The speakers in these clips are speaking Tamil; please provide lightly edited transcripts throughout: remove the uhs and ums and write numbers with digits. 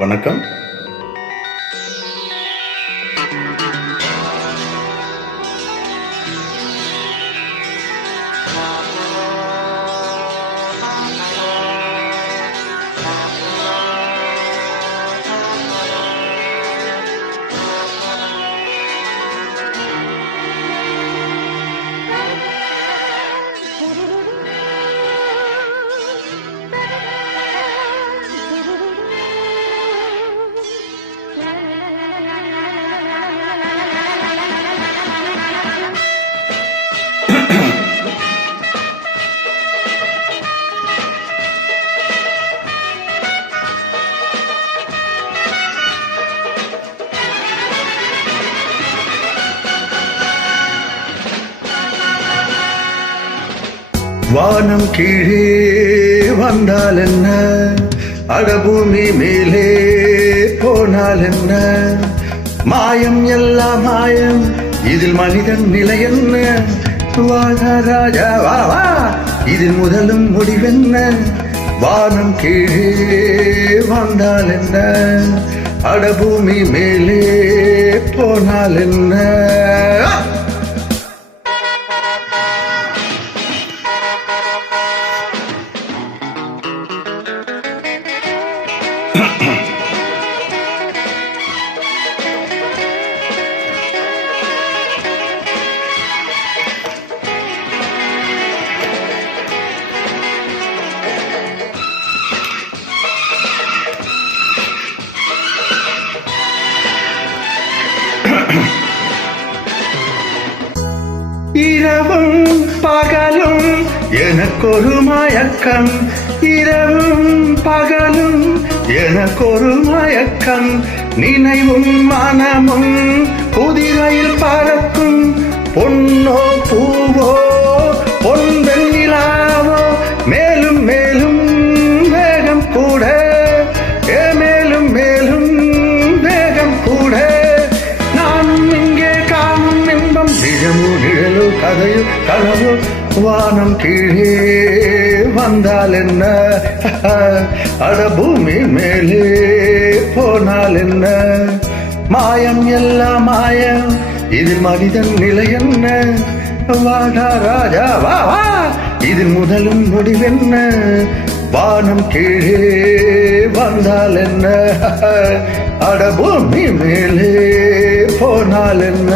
வணக்கம். வானம் கீழே வந்தால் என்ன, அடபூமி மேலே போனால் என்ன, மாயம் எல்லாம் மாயம், இதில் மனிதன் நிலை என்ன, வாழா ராஜா வா வா, இதில் முதலும் முடிவென்ன. வானம் கீழே வந்தால் என்ன, அடபூமி மேலே போனால் என்ன. இரவும் பகலும் எனக்கொரு மயக்கம், இரவும் பகலும் எனக்கொரு மயக்கம், நினைவும் மனமும் குதிரையில் பறக்கும், பொன்னோ பூவோ பொன் வெண்ணிலாவோ, மேலும் மேலும் வேகம் கூட, மேலும் மேலும் வேகம் கூட, நானும் இங்கே காணும் இன்பம், நிஜமோ நிழலோ கதையோ கனவோ, வானம் கீழே வந்தால் என்ன, அடபூமி மேலே போனால் என்ன, மாயம் எல்லாம் மாயம், இதில் மனிதன் நிலை என்ன, வாடா ராஜா வா வா, இதில் முதலும் முடிவென்ன. வானம் கீழே வந்தால் என்ன, அடபூமி மேலே போனால் என்ன.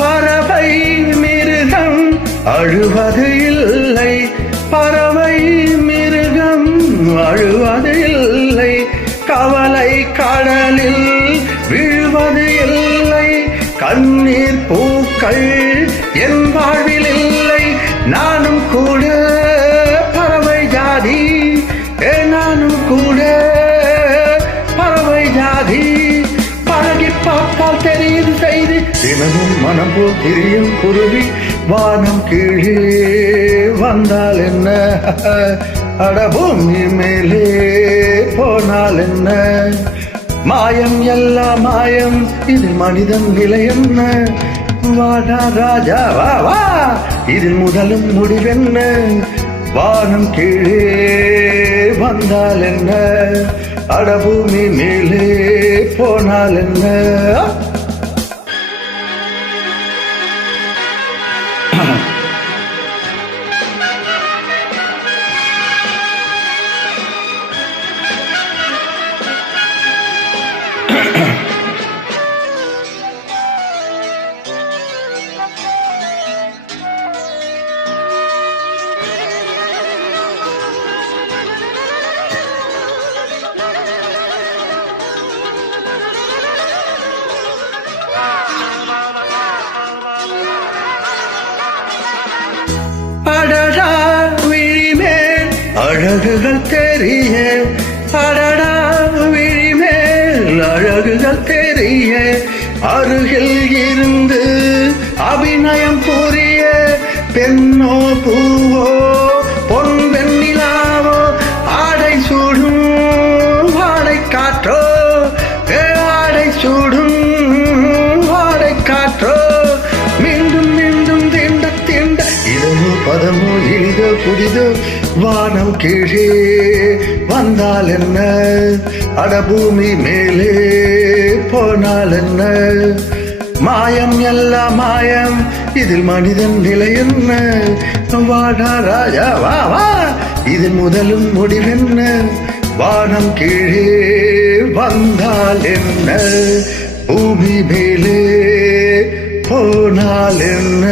பறவை மிருகம் அழுவது இல்லை, பறவை மிருகம் அழுவது இல்லை, கவலை கடலில் விழுவது இல்லை, கண்ணீர் பூக்கள் என் வாழ்வில் இல்லை, நானும் கூட பறவை ஜாதி, நானும் கூட பறவை ஜாதி, பழகி பார்த்தால் தெரியுது செய்தி, தினமும் மனம் போல் திரியும் குருவி, வானம் கீழே வந்தால் என்ன, அடபூமி மேலே போனால் என்ன, மாயம் எல்லாம் மாயம், இதில் மனிதன் நிலை என்ன, வாடா ராஜா வா வா, இதில் முதலும் முடிவென்ன. வானம் கீழே வந்தால் என்ன, அடபூமி மேலே போனால் என்ன. அழகுகள் தெரிய அடடா விழிமேல் அழகுகள் தெரிய அருகில் இருந்து அபிநயம் புரிய பெண்ணோ பூவோ பொன் வெண்ணிலாவோ ஆடை சூடும் ஆடை காற்றோ ஆடை சூடும் ஆடை காற்றோ மீண்டும் மீண்டும் தீண்ட தீண்ட இதமோ பதமோ எளிதோ புதிதோ வானம் கீழே வந்தால் என்ன அடபூமி மேலே போனால் என்ன மாயம் எல்லாம் மாயம் இதில் மனிதன் நிலை என்ன வாடா ராஜா வா வா இதில் முதலும் முடிவென்ன வானம் கீழே வந்தால் என்ன பூமி மேலே போனால் என்ன